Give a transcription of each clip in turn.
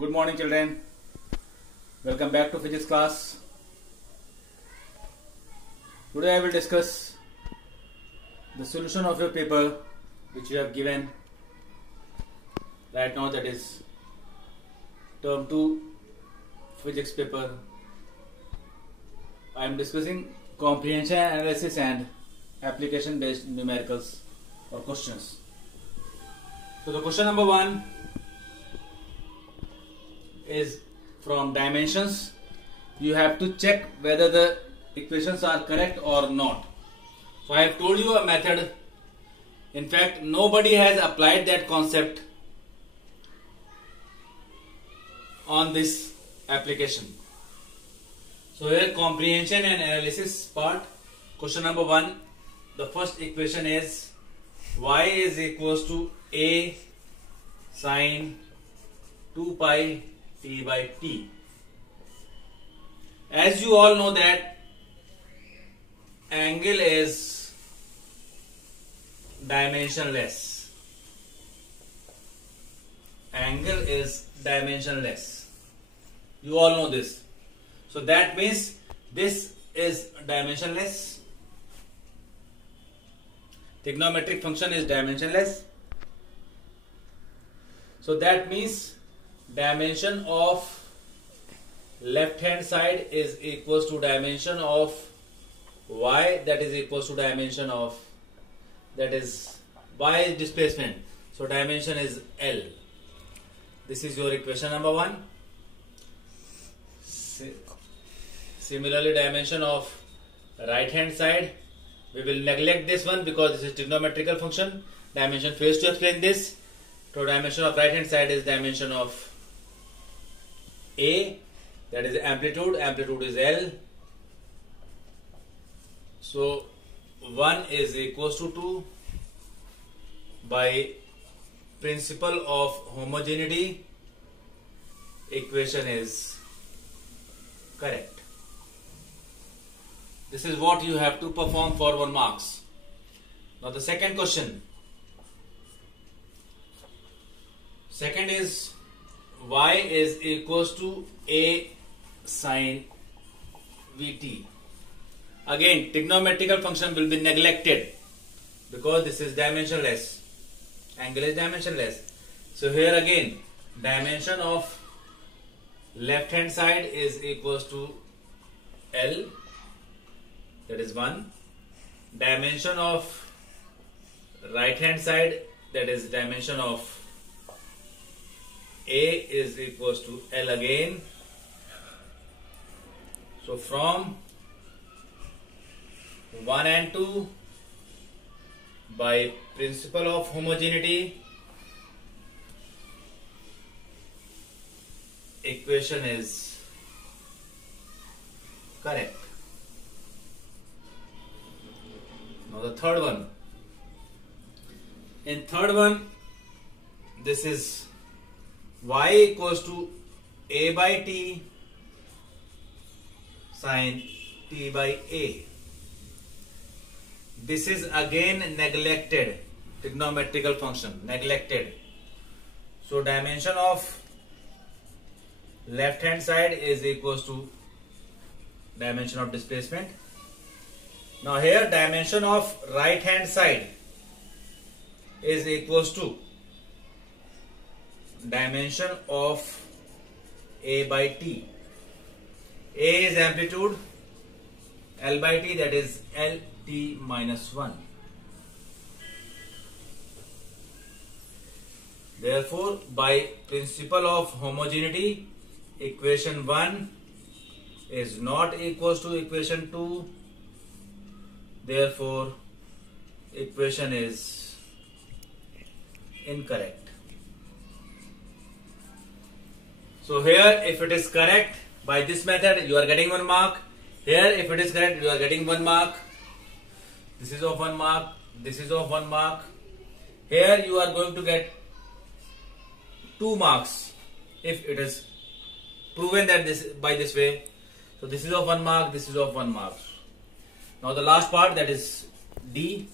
Good morning, children. Welcome back to physics class. Today I will discuss the solution of your paper which you have given right now, that is term 2 physics paper. I am discussing comprehension analysis and application based numericals or questions. So the question number 1 is from dimensions. You have to check whether the equations are correct or not. So I have told you a method. In fact, nobody has applied that concept on this application. So here comprehension and analysis part, question number 1, the first equation is y is equals to a sine 2 pi t by t. As you all know that angle is dimensionless. Angle is dimensionless. You all know this. So that means this is dimensionless. Trigonometric function is dimensionless. So that means dimension of left hand side is equals to dimension of y, that is equals to dimension of, that is y is displacement, so dimension is L. This is your equation number 1. Similarly, dimension of right hand side, we will neglect this one because this is trigonometrical function. Dimension fails to explain this. So dimension of right hand side is dimension of A, that is amplitude. Amplitude is L. So 1 is equals to 2 by principle of homogeneity. Equation is correct. This is what you have to perform for 1 marks. Now the second question. Second is y is equals to a sine vt. Again, trigonometrical function will be neglected because this is dimensionless. Angle is dimensionless. So here again, dimension of left hand side is equals to L, that is 1. Dimension of right hand side, that is dimension of A, is equals to L again. So from 1 and 2 by principle of homogeneity, equation is correct. Now the third one. In third one, this is y equals to a by t sine t by a. This is again neglected, trigonometrical function, neglected. So dimension of left hand side is equals to dimension of displacement. Now here dimension of right hand side is equals to dimension of a by t. A is amplitude, L by t, that is LT minus 1. Therefore, by principle of homogeneity, equation 1 is not equals to equation 2. Therefore, equation is incorrect. So here, if it is correct by this method, you are getting 1 mark. Here, if it is correct, you are getting 1 mark. This is of 1 mark. This is of 1 mark. Here, you are going to get 2 marks if it is proven that this by this way. So this is of 1 mark. This is of 1 mark. Now the last part, that is D.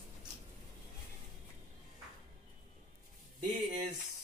D is